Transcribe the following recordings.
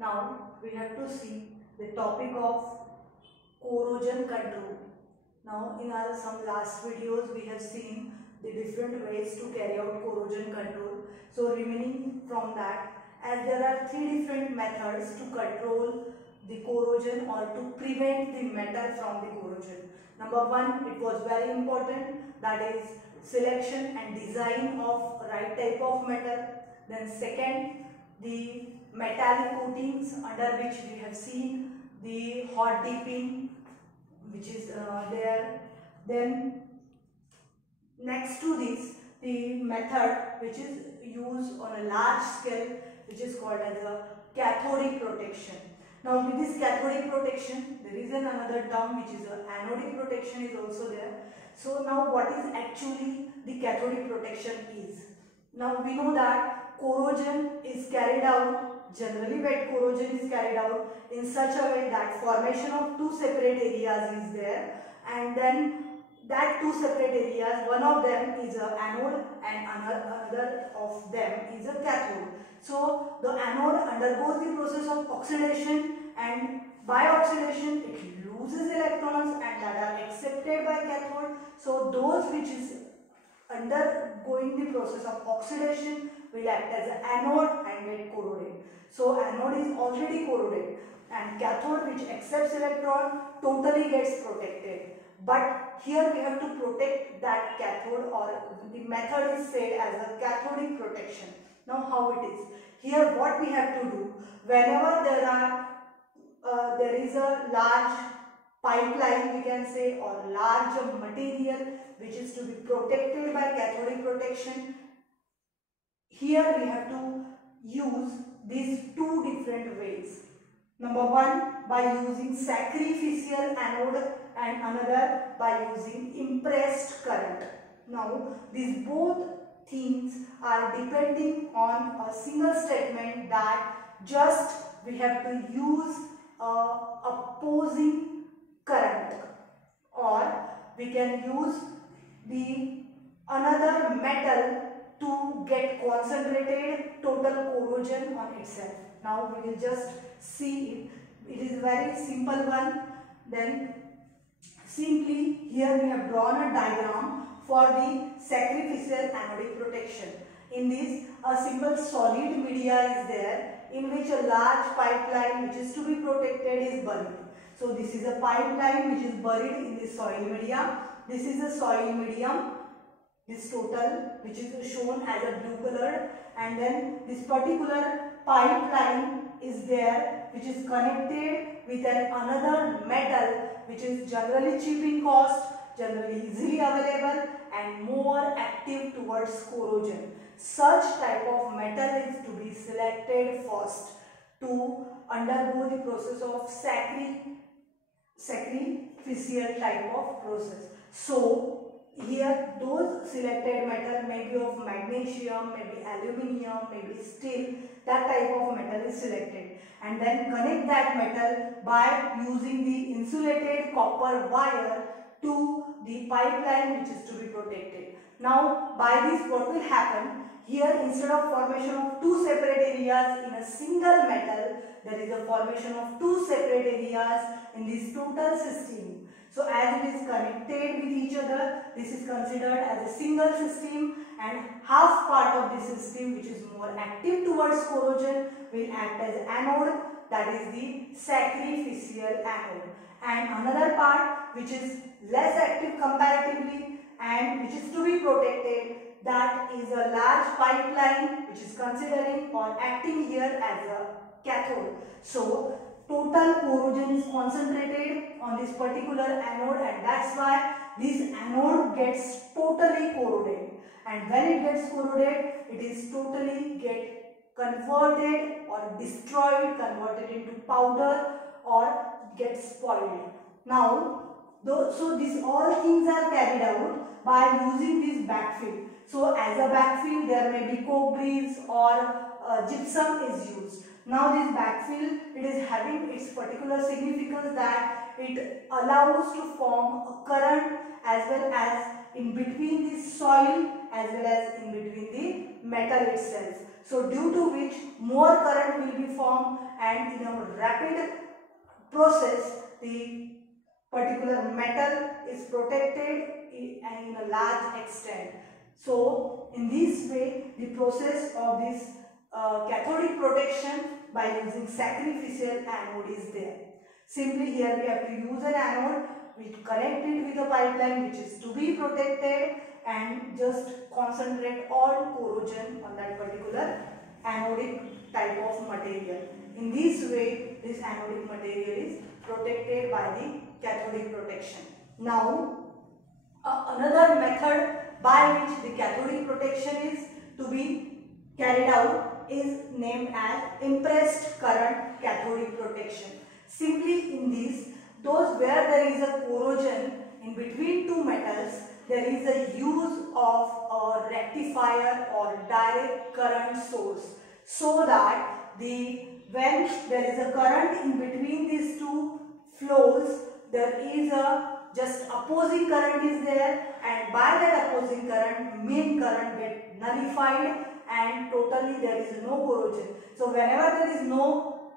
Now we have to see the topic of corrosion control. Now in our some last videos we have seen the different ways to carry out corrosion control. So remaining from that, as there are three different methods to control the corrosion or to prevent the metal from the corrosion. Number one, it was very important, that is selection and design of right type of metal. Then second, the metallic coatings, under which we have seen the hot dipping, which is there. Then next to this, the method which is used on a large scale, which is called as a cathodic protection. Now with this cathodic protection, there is another term which is a anodic protection is also there. So now what is actually the cathodic protection is? Now we know that corrosion is carried out, generally wet corrosion is carried out in such a way that formation of two separate areas is there, and then that two separate areas, one of them is a anode and another of them is a cathode. So the anode undergoes the process of oxidation, and by oxidation it loses electrons and that are accepted by cathode. So those which is undergoing the process of oxidation will act as an anode and get corroded. So anode is already corroded, and cathode which accepts electron totally gets protected. But here we have to protect that cathode, or the method is said as a cathodic protection. Now how it is? Here what we have to do, whenever there is a large pipeline, we can say, or large material which is to be protected by cathodic protection, here we have to use these two different ways. Number one, by using sacrificial anode, and another by using impressed current. Now these both things are depending on a single statement, that just we have to use opposing current, or we can use the another metal to get concentrated total corrosion on itself. Now we will just see it. It is very simple one. Then simply here we have drawn a diagram for the sacrificial anodic protection. In this, a simple solid media is there, in which a large pipeline which is to be protected is buried. So this is a pipeline which is buried in the soil media. This is a soil medium, this total, which is shown as a blue color, and then this particular pipeline is there which is connected with another metal which is generally cheap in cost, generally easily available, and more active towards corrosion. Such type of metal is to be selected first to undergo the process of sacrificial type of process. So here those selected metal may be of magnesium, maybe aluminium, maybe steel, that type of metal is selected, and then connect that metal by using the insulated copper wire to the pipeline which is to be protected. Now by this what will happen? Here, instead of formation of two separate areas in a single metal, there is a formation of two separate areas in this total system. So as it is connected with each other, this is considered as a single system, and half part of the system which is more active towards corrosion will act as anode, that is the sacrificial anode. And another part which is less active comparatively and which is to be protected, that is a large pipeline which is considering or acting here as a cathode. So total corrosion is concentrated on this particular anode, and that's why this anode gets totally corroded, and when it gets corroded, it is totally get converted or destroyed, converted into powder, or gets spoiled. Now so these all things are carried out by using this backfill. So as a backfill, there may be coke grease or gypsum is used. Now this backfill, it is having its particular significance, that it allows to form a current as well as in between the soil as well as in between the metal itself. So due to which more current will be formed, and in a rapid process the particular metal is protected in a large extent. So in this way the process of this cathodic protection by using sacrificial anode is there. Simply here we have to use an anode, we connect it with a pipeline which is to be protected, and just concentrate all corrosion on that particular anodic type of material. In this way this anodic material is protected by the cathodic protection. Now another method by which the cathodic protection is to be carried out is named as impressed current cathodic protection. Simply in this, those where there is a corrosion in between two metals, there is a use of a rectifier or direct current source, so that when there is a current in between these two flows, there is a just opposing current is there, and by that opposing current main current get nullified and totally there is no corrosion. So whenever there is no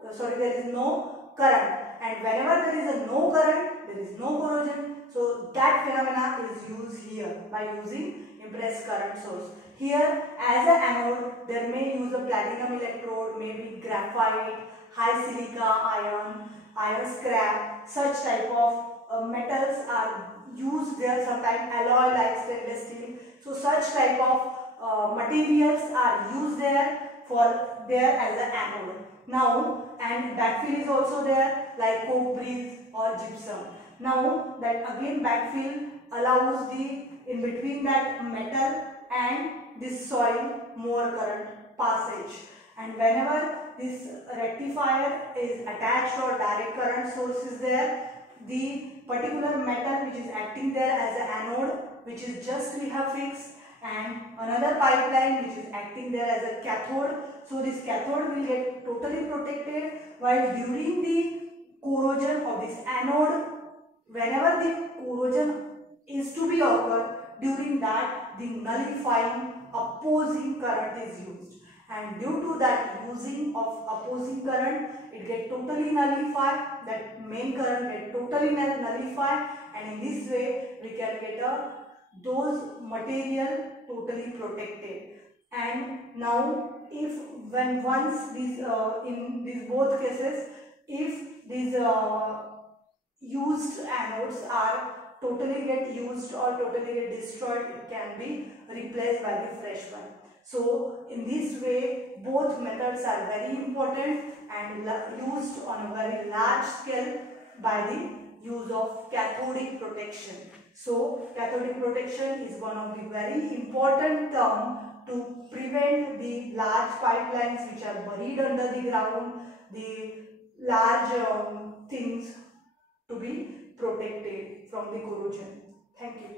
current, and whenever there is a no current, there is no corrosion. So that phenomena is used here by using impressed current source. Here as an anode there may use a platinum electrode, maybe graphite, high silica iron scrap, such type of metals are used there, sometimes alloy like stainless steel. So such type of materials are used there as an anode. Now, and backfill is also there like coke bridge or gypsum. Now that again backfill allows the in between that metal and this soil more current passage, and whenever this rectifier is attached or direct current source is there, the particular metal which is acting there as an anode, which is just we have fixed, and another pipeline which is acting there as a cathode. So this cathode will get totally protected, while during the corrosion of this anode, whenever the corrosion is to be occurred, during that the nullifying opposing current is used, and due to that using of opposing current it get totally nullified, that main current get totally nullified, and in this way we can get those material totally protected. And now if when once these in these both cases, if these used anodes are totally get used or totally get destroyed, it can be replaced by the fresh one. So in this way both methods are very important and used on a very large scale by the use of cathodic protection. So cathodic protection is one of the very important term to prevent the large pipelines which are buried under the ground, the large things to be protected from the corrosion. Thank you.